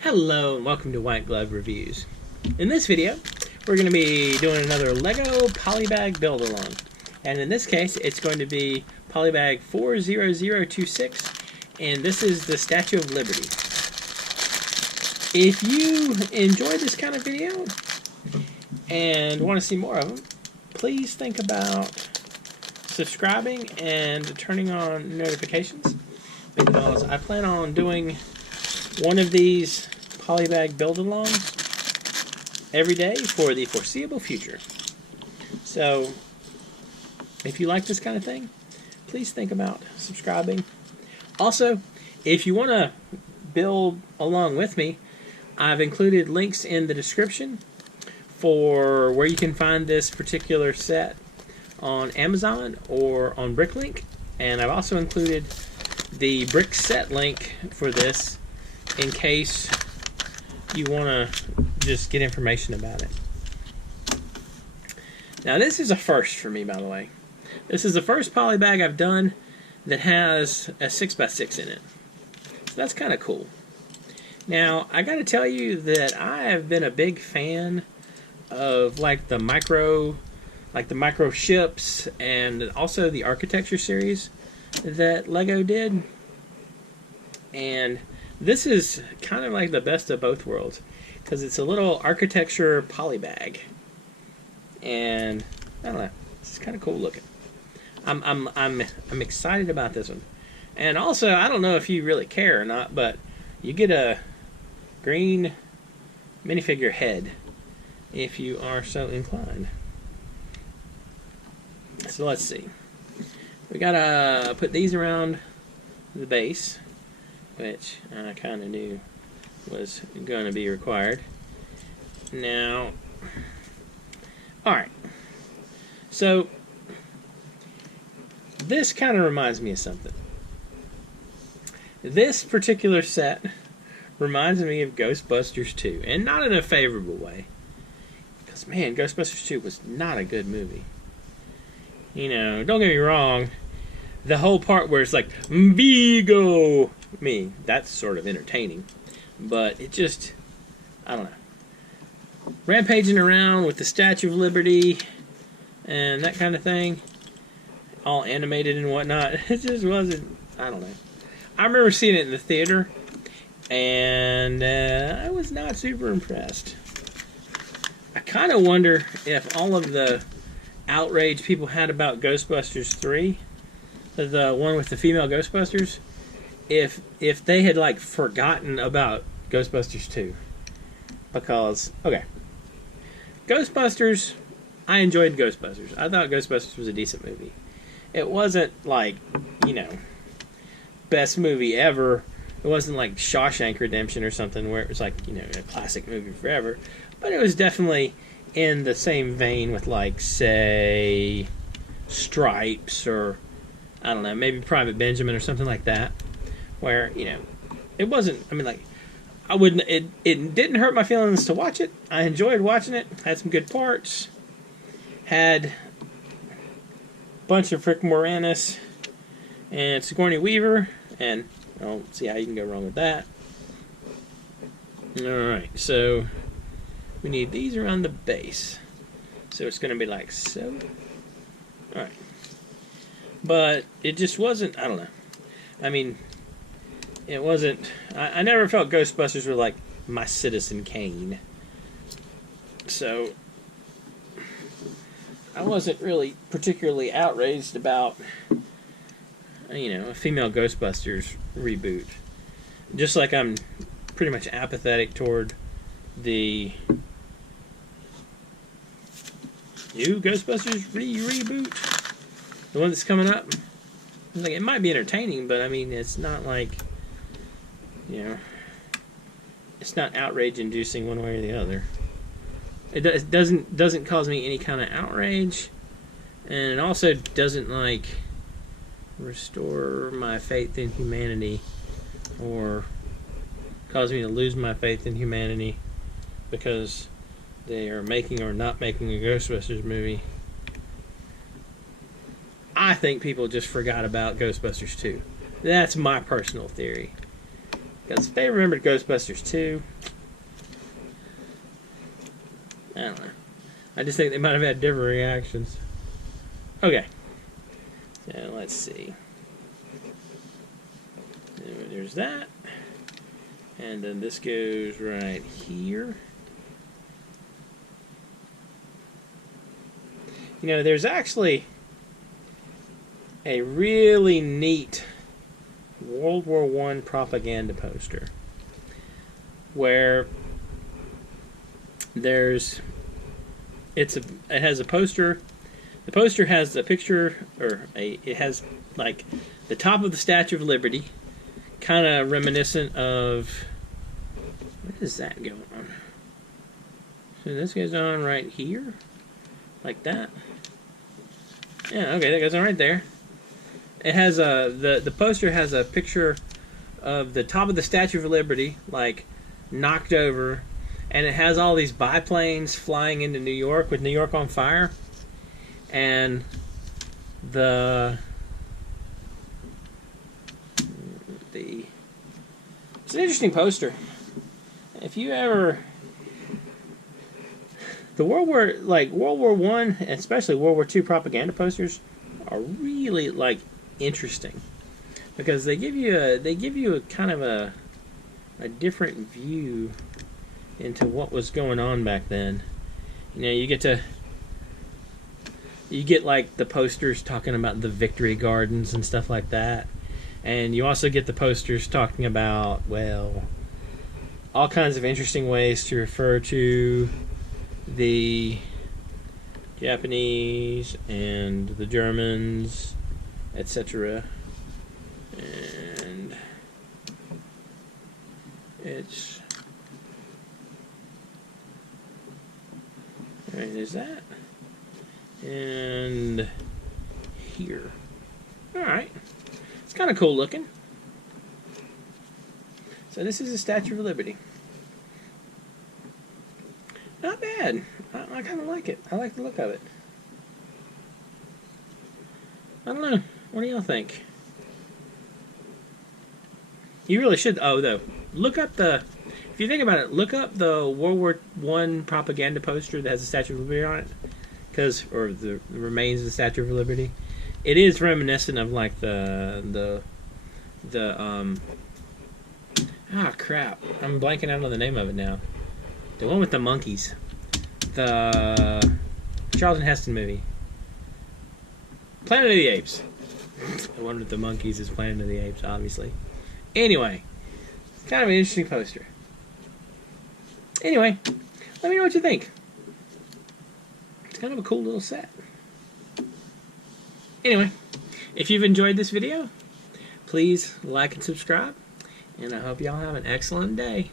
Hello and welcome to White Glove Reviews. In this video, we're going to be doing another LEGO Polybag build-along. And in this case, it's going to be Polybag 40026, and this is the Statue of Liberty. If you enjoy this kind of video and want to see more of them, please think about subscribing and turning on notifications, because I plan on doing one of these Polybag build-along every day for the foreseeable future. So, if you like this kind of thing, please think about subscribing. Also, if you want to build along with me, I've included links in the description for where you can find this particular set on Amazon or on Bricklink, and I've also included the brick set link for this in case you want to just get information about it. Now, this is a first for me, by the way. This is the first Polybag I've done that has a 6x6 in it. So that's kind of cool. Now, I got to tell you that I have been a big fan of the micro ships and also the architecture series that LEGO did. And this is kind of like the best of both worlds, because it's a little architecture polybag, and I don't know, it's kind of cool looking. I'm excited about this one, and also I don't know if you really care or not, but you get a green minifigure head if you are so inclined. So let's see. We gotta put these around the base, which I kind of knew was going to be required. Now, alright, so this kind of reminds me of something. This particular set reminds me of Ghostbusters 2, and not in a favorable way. Because, man, Ghostbusters 2 was not a good movie. You know, don't get me wrong, the whole part where it's like, Vigo! Me, that's sort of entertaining, but it just, I don't know, rampaging around with the Statue of Liberty and that kind of thing, all animated and whatnot, it just wasn't, I don't know. I remember seeing it in the theater, and I was not super impressed. I kind of wonder if all of the outrage people had about Ghostbusters 3, the one with the female Ghostbusters, if they had forgotten about Ghostbusters 2. Because, okay, Ghostbusters, I enjoyed Ghostbusters. I thought Ghostbusters was a decent movie. It wasn't best movie ever. It wasn't like Shawshank Redemption or something where it was a classic movie forever. But it was definitely in the same vein with say Stripes, or I don't know, maybe Private Benjamin or something like that. Where, it wasn't, I wouldn't, it didn't hurt my feelings to watch it. I enjoyed watching it. Had some good parts. Had a bunch of Rick Moranis and Sigourney Weaver, and I don't see how you can go wrong with that. Alright, so we need these around the base. So it's going to be like so. Alright. But it just wasn't, I don't know. It wasn't, I never felt Ghostbusters were like my Citizen Kane. So, I wasn't really particularly outraged about, a female Ghostbusters reboot. Just like I'm pretty much apathetic toward the new Ghostbusters reboot. The one that's coming up. It might be entertaining, but it's not it's not outrage-inducing one way or the other. It doesn't cause me any kind of outrage, and it also doesn't restore my faith in humanity, or cause me to lose my faith in humanity because they are making or not making a Ghostbusters movie. I think people just forgot about Ghostbusters 2. That's my personal theory. Because they remembered Ghostbusters 2. I don't know. I just think they might have had different reactions. Okay. So let's see. There's that. And then this goes right here. You know, there's actually a really neat World War I propaganda poster where it has a poster. The poster has a picture, it has like the top of the Statue of Liberty, kind of reminiscent of, what is that going on? So this goes on right here, like that. Yeah, okay, that goes on right there. It has the poster has a picture of the top of the Statue of Liberty, like knocked over, and it has all these biplanes flying into New York with New York on fire, and it's an interesting poster. If you ever World War I, and especially World War II propaganda posters are really like interesting because they give you a kind of a different view into what was going on back then. You know, you get like the posters talking about the victory gardens and stuff like that, and you also get the posters talking about, well, all kinds of interesting ways to refer to the Japanese and the Germans, etc. And it's alright, there's that. And here. Alright. It's kind of cool looking. So this is the Statue of Liberty. Not bad. I kind of like it. I like the look of it. I don't know. What do y'all think? You really should. Oh, though. Look up the... If you think about it, look up the World War I propaganda poster that has the Statue of Liberty on it. Or the remains of the Statue of Liberty. It is reminiscent of, like, ah, crap. I'm blanking out on the name of it now. The one with the monkeys. The Charlton Heston movie. Planet of the Apes. The one with the monkeys is Planet of the Apes, obviously. Anyway. It's kind of an interesting poster. Anyway. Let me know what you think. It's kind of a cool little set. Anyway. If you've enjoyed this video, please like and subscribe. And I hope y'all have an excellent day.